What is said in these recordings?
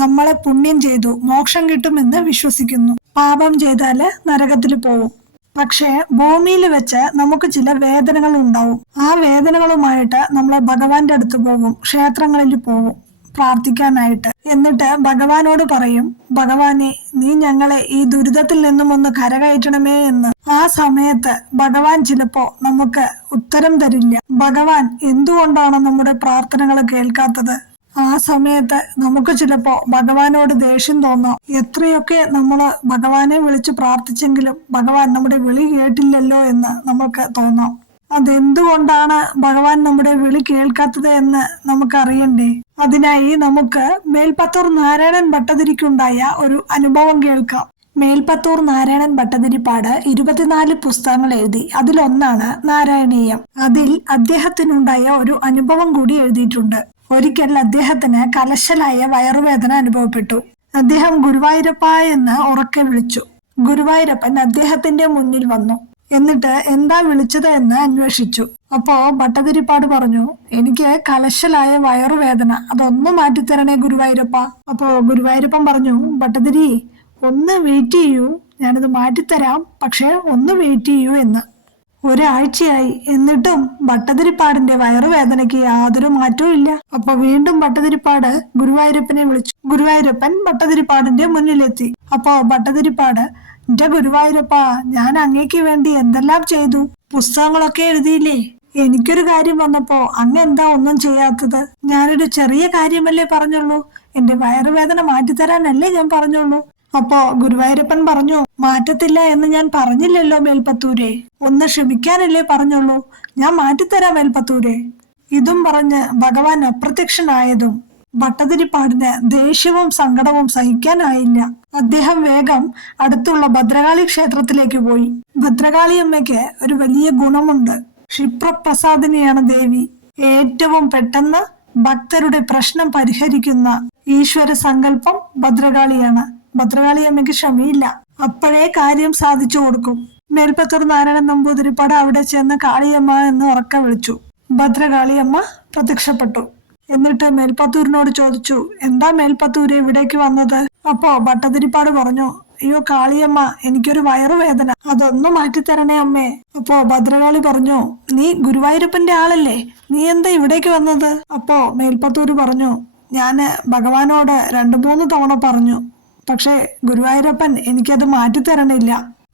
നമ്മളെ പുണ്യം ചെയ്തു മോക്ഷം കിട്ടുമെന്ന് വിശ്വസിക്കുന്നു. പാപം ചെയ്താല് നരകത്തിൽ പോവും. പക്ഷെ ഭൂമിയിൽ വെച്ച് നമുക്ക് ചില വേദനകൾ ഉണ്ടാവും. ആ വേദനകളുമായിട്ട് നമ്മൾ ഭഗവാന്റെ അടുത്ത് പോകും, ക്ഷേത്രങ്ങളിൽ പോകും പ്രാർത്ഥിക്കാനായിട്ട്. എന്നിട്ട് ഭഗവാനോട് പറയും, ഭഗവാനെ നീ ഞങ്ങളെ ഈ ദുരിതത്തിൽ നിന്നും ഒന്ന് കരകയറ്റണമേ എന്ന്. ആ സമയത്ത് ഭഗവാൻ ചിലപ്പോ നമുക്ക് ഉത്തരം തരില്ല. ഭഗവാൻ എന്തുകൊണ്ടാണ് നമ്മുടെ പ്രാർത്ഥനകൾ കേൾക്കാത്തത്? ആ സമയത്ത് നമുക്ക് ചിലപ്പോ ഭഗവാനോട് ദേഷ്യം തോന്നാം. എത്രയൊക്കെ നമ്മൾ ഭഗവാനെ വിളിച്ച് പ്രാർത്ഥിച്ചെങ്കിലും ഭഗവാൻ നമ്മുടെ വിളി കേട്ടില്ലല്ലോ എന്ന് നമുക്ക് തോന്നാം. അതെന്തുകൊണ്ടാണ് ഭഗവാൻ നമ്മുടെ വിളി കേൾക്കാത്തത് എന്ന് നമുക്കറിയണ്ടേ? അതിനായി നമുക്ക് മേൽപ്പത്തൂർ നാരായണൻ ഭട്ടതിരിക്കുണ്ടായ ഒരു അനുഭവം കേൾക്കാം. മേൽപ്പത്തൂർ നാരായണൻ ഭട്ടതിരിപ്പാട് 24 പുസ്തകങ്ങൾ എഴുതി. അതിലൊന്നാണ് നാരായണീയം. അതിൽ അദ്ദേഹത്തിനുണ്ടായ ഒരു അനുഭവം കൂടി എഴുതിയിട്ടുണ്ട്. ഒരിക്കൽ അദ്ദേഹത്തിന് കലശലായ വയറുവേദന അനുഭവപ്പെട്ടു. അദ്ദേഹം ഗുരുവായൂരപ്പ എന്ന് ഉറക്കെ വിളിച്ചു. ഗുരുവായൂരപ്പൻ അദ്ദേഹത്തിന്റെ മുന്നിൽ വന്നു. എന്നിട്ട് എന്താ വിളിച്ചത് എന്ന് അന്വേഷിച്ചു. അപ്പോ ഭട്ടതിരിപ്പാട് പറഞ്ഞു, എനിക്ക് കലശലായ വയറുവേദന, അതൊന്ന് മാറ്റിത്തരണേ ഗുരുവായൂരപ്പ. അപ്പോ ഗുരുവായൂരപ്പൻ പറഞ്ഞു, ഭട്ടതിരി ഒന്ന് വെയിറ്റ് ചെയ്യൂ, ഞാനത് മാറ്റിത്തരാം, പക്ഷെ ഒന്ന് വെയിറ്റ് ചെയ്യൂ എന്ന്. ഒരാഴ്ചയായി, എന്നിട്ടും ഭട്ടതിരിപ്പാടിന്റെ വയറുവേദനയ്ക്ക് യാതൊരു മാറ്റവും ഇല്ല. അപ്പൊ വീണ്ടും ഭട്ടതിരിപ്പാട് ഗുരുവായൂരപ്പനെ വിളിച്ചു. ഗുരുവായൂരപ്പൻ ഭട്ടതിരിപ്പാടിന്റെ മുന്നിലെത്തി. അപ്പോ ഭട്ടതിരിപ്പാട്, എന്റെ ഗുരുവായൂരപ്പ, ഞാൻ അങ്ങേക്ക് വേണ്ടി എന്തെല്ലാം ചെയ്തു, പുസ്തകങ്ങളൊക്കെ എഴുതിയില്ലേ? എനിക്കൊരു കാര്യം വന്നപ്പോ അങ്ങ് എന്താ ഒന്നും ചെയ്യാത്തത്? ഞാനൊരു ചെറിയ കാര്യമല്ലേ പറഞ്ഞുള്ളൂ, എന്റെ വയറുവേദന മാറ്റിത്തരാനല്ലേ ഞാൻ പറഞ്ഞുള്ളൂ. അപ്പോ ഗുരുവായൂരപ്പൻ പറഞ്ഞു, മാറ്റത്തില്ല എന്ന് ഞാൻ പറഞ്ഞില്ലല്ലോ മേൽപ്പത്തൂരെ, ഒന്ന് ക്ഷമിക്കാനല്ലേ പറഞ്ഞുള്ളൂ, ഞാൻ മാറ്റിത്തരാം മേൽപ്പത്തൂരെ. ഇതും പറഞ്ഞ് ഭഗവാൻ അപ്രത്യക്ഷനായതും ഭട്ടതിരിപ്പാടിന് ദേഷ്യവും സങ്കടവും സഹിക്കാനായില്ല. അദ്ദേഹം വേഗം അടുത്തുള്ള ഭദ്രകാളി ക്ഷേത്രത്തിലേക്ക് പോയി. ഭദ്രകാളി അമ്മയ്ക്ക് ഒരു വലിയ ഗുണമുണ്ട്. ക്ഷിപ്രപ്രസാദിനിയാണ് ദേവി. ഏറ്റവും പെട്ടെന്ന് ഭക്തരുടെ പ്രശ്നം പരിഹരിക്കുന്ന ഈശ്വര സങ്കല്പം ഭദ്രകാളിയാണ്. ഭദ്രകാളി അമ്മയ്ക്ക് ക്ഷമയില്ല, അപ്പോഴേ കാര്യം സാധിച്ചു കൊടുക്കും. മേൽപ്പത്തൂർ നാരായണൻ നമ്പൂതിരിപ്പാട് അവിടെ ചെന്ന് കാളിയമ്മ എന്ന് ഉറക്കെ വിളിച്ചു. ഭദ്രകാളിയമ്മ പ്രത്യക്ഷപ്പെട്ടു. എന്നിട്ട് മേൽപ്പത്തൂരിനോട് ചോദിച്ചു, എന്താ മേൽപ്പത്തൂര് ഇവിടേക്ക് വന്നത്? അപ്പോ ഭട്ടതിരിപ്പാട് പറഞ്ഞു, അയ്യോ കാളിയമ്മ, എനിക്കൊരു വയറുവേദന, അതൊന്നും മാറ്റിത്തരണേ അമ്മേ. അപ്പോ ഭദ്രകാളി പറഞ്ഞു, നീ ഗുരുവായൂരപ്പന്റെ ആളല്ലേ, നീ എന്താ ഇവിടേക്ക് വന്നത്? അപ്പോ മേൽപ്പത്തൂര് പറഞ്ഞു, ഞാന് ഭഗവാനോട് 2-3 തവണ പറഞ്ഞു, പക്ഷെ ഗുരുവായൂരപ്പൻ എനിക്കത് മാറ്റിത്തരണില്ല.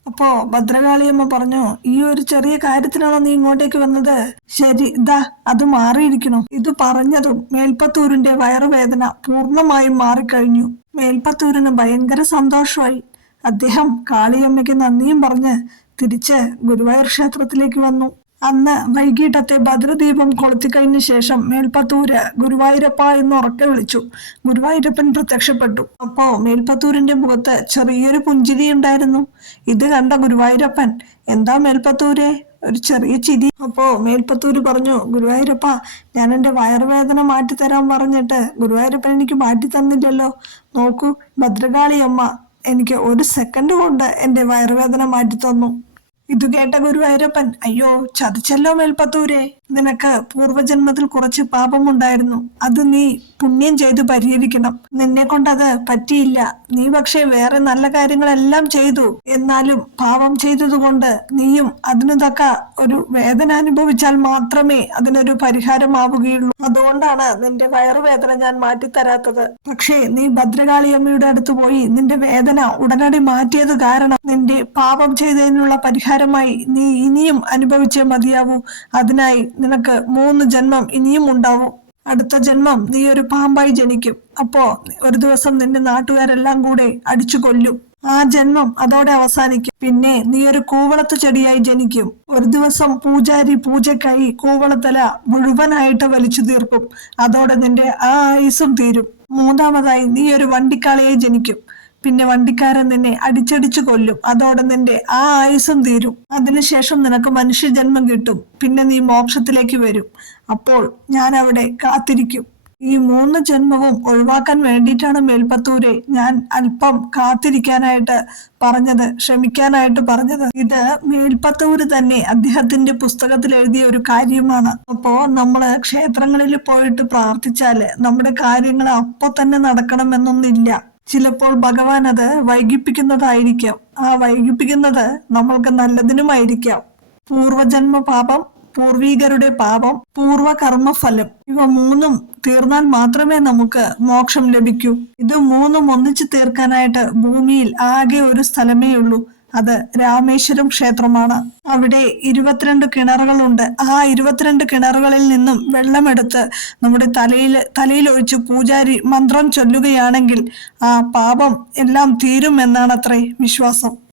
അപ്പോ ഭദ്രകാളിയമ്മ പറഞ്ഞു, ഈ ഒരു ചെറിയ കാര്യത്തിനാണോ നീ ഇങ്ങോട്ടേക്ക് വന്നത്? ശരി, ഇതാ അത് മാറിയിരിക്കണു. ഇത് പറഞ്ഞതും മേൽപ്പത്തൂരിന്റെ വയറുവേദന പൂർണ്ണമായും മാറിക്കഴിഞ്ഞു. മേൽപ്പത്തൂരിന് ഭയങ്കര സന്തോഷമായി. അദ്ദേഹം കാളിയമ്മയ്ക്ക് നന്ദിയും പറഞ്ഞ് തിരിച്ച് ഗുരുവായൂർ ക്ഷേത്രത്തിലേക്ക് വന്നു. അന്ന് വൈകിട്ടത്തെ ഭദ്രദീപം കൊളുത്തിക്കഴിഞ്ഞ ശേഷം മേൽപ്പത്തൂര് ഗുരുവായൂരപ്പ എന്ന് ഉറക്കെ വിളിച്ചു. ഗുരുവായൂരപ്പൻ പ്രത്യക്ഷപ്പെട്ടു. അപ്പോ മേൽപ്പത്തൂരിന്റെ മുഖത്ത് ചെറിയൊരു പുഞ്ചിരി ഉണ്ടായിരുന്നു. ഇത് കണ്ട ഗുരുവായൂരപ്പൻ, എന്താ മേൽപ്പത്തൂരെ, ഒരു ചെറിയ ചിരി. അപ്പോ മേൽപ്പത്തൂര് പറഞ്ഞു, ഗുരുവായൂരപ്പ, ഞാൻ എന്റെ വയറുവേദന മാറ്റിത്തരാൻ പറഞ്ഞിട്ട് ഗുരുവായൂരപ്പൻ എനിക്ക് മാറ്റി തന്നില്ലല്ലോ. നോക്കൂ, ഭദ്രകാളി അമ്മ എനിക്ക് 1 സെക്കൻഡ് കൊണ്ട് എന്റെ വയറുവേദന മാറ്റി തന്നു. ഇത് കേട്ട ഗുരുവായൂരപ്പൻ, അയ്യോ ചതിച്ചല്ലോ മേൽപ്പത്തൂരെ, നിനക്ക് പൂർവജന്മത്തിൽ കുറച്ച് പാപമുണ്ടായിരുന്നു, അത് നീ പുണ്യം ചെയ്തു പരിഹരിക്കണം. നിന്നെ കൊണ്ടത് പറ്റിയില്ല. നീ പക്ഷെ വേറെ നല്ല കാര്യങ്ങളെല്ലാം ചെയ്തു, എന്നാലും പാപം ചെയ്തതുകൊണ്ട് നീയും അതിനു തക്ക ഒരു വേദന അനുഭവിച്ചാൽ മാത്രമേ അതിനൊരു പരിഹാരമാവുകയുള്ളൂ. അതുകൊണ്ടാണ് നിന്റെ വയറുവേദന ഞാൻ മാറ്റിത്തരാത്തത്. പക്ഷേ നീ ഭദ്രകാളിയമ്മയുടെ അടുത്ത് പോയി നിന്റെ വേദന ഉടനടി മാറ്റിയത് കാരണം നിന്റെ പാപം ചെയ്തതിനുള്ള പരിഹാരമായി നീ ഇനിയും അനുഭവിച്ചേ മതിയാവൂ. അതിനായി നിനക്ക് 3 ജന്മം ഇനിയും ഉണ്ടാവും. അടുത്ത ജന്മം നീ ഒരു പാമ്പായി ജനിക്കും. അപ്പോ ഒരു ദിവസം നിന്റെ നാട്ടുകാരെല്ലാം കൂടെ അടിച്ചു കൊല്ലും. ആ ജന്മം അതോടെ അവസാനിക്കും. പിന്നെ നീ ഒരു കൂവളത്ത് ചെടിയായി ജനിക്കും. ഒരു ദിവസം പൂജാരി പൂജക്കായി കൂവളത്തല മുഴുവനായിട്ട് വലിച്ചു തീർക്കും. അതോടെ നിന്റെ ആ ആയുസ്സും തീരും. 3ാമതായി നീ ഒരു വണ്ടിക്കാളയായി ജനിക്കും. പിന്നെ വണ്ടിക്കാരൻ നിന്നെ അടിച്ചടിച്ചു കൊല്ലും. അതോടെ നിന്റെ ആ ആയുസ്സും തീരും. അതിനുശേഷം നിനക്ക് മനുഷ്യജന്മം കിട്ടും. പിന്നെ നീ മോക്ഷത്തിലേക്ക് വരും. അപ്പോൾ ഞാൻ അവിടെ കാത്തിരിക്കും. ഈ 3 ജന്മവും ഒഴിവാക്കാൻ വേണ്ടിയിട്ടാണ് മേൽപ്പത്തൂരെ ഞാൻ അല്പം കാത്തിരിക്കാനായിട്ട് പറഞ്ഞത്, ക്ഷമിക്കാനായിട്ട് പറഞ്ഞത്. ഇത് മേൽപ്പത്തൂര് തന്നെ അദ്ദേഹത്തിന്റെ പുസ്തകത്തിൽ എഴുതിയ ഒരു കാര്യമാണ്. അപ്പോ നമ്മള് ക്ഷേത്രങ്ങളിൽ പോയിട്ട് പ്രാർത്ഥിച്ചാല് നമ്മുടെ കാര്യങ്ങൾ അപ്പൊ തന്നെ നടക്കണമെന്നൊന്നില്ല. ചിലപ്പോൾ ഭഗവാൻ അത് വൈകിപ്പിക്കുന്നതായിരിക്കാം. ആ വൈകിപ്പിക്കുന്നത് നമ്മൾക്ക് നല്ലതിനുമായിരിക്കാം. പൂർവജന്മ പാപം, പൂർവീകരുടെ പാപം, പൂർവകർമ്മഫലം, ഇവ മൂന്നും തീർന്നാൽ മാത്രമേ നമുക്ക് മോക്ഷം ലഭിക്കൂ. ഇത് മൂന്നും ഒന്നിച്ചു തീർക്കാനായിട്ട് ഭൂമിയിൽ ആകെ ഒരു സ്ഥലമേ ഉള്ളൂ. അത് രാമേശ്വരം ക്ഷേത്രമാണ്. അവിടെ 22 കിണറുകളുണ്ട്. ആ 22 കിണറുകളിൽ നിന്നും വെള്ളമെടുത്ത് നമ്മുടെ തലയിൽ ഒഴിച്ച് പൂജാരി മന്ത്രം ചൊല്ലുകയാണെങ്കിൽ ആ പാപം എല്ലാം തീരും എന്നാണത്രേ വിശ്വാസം.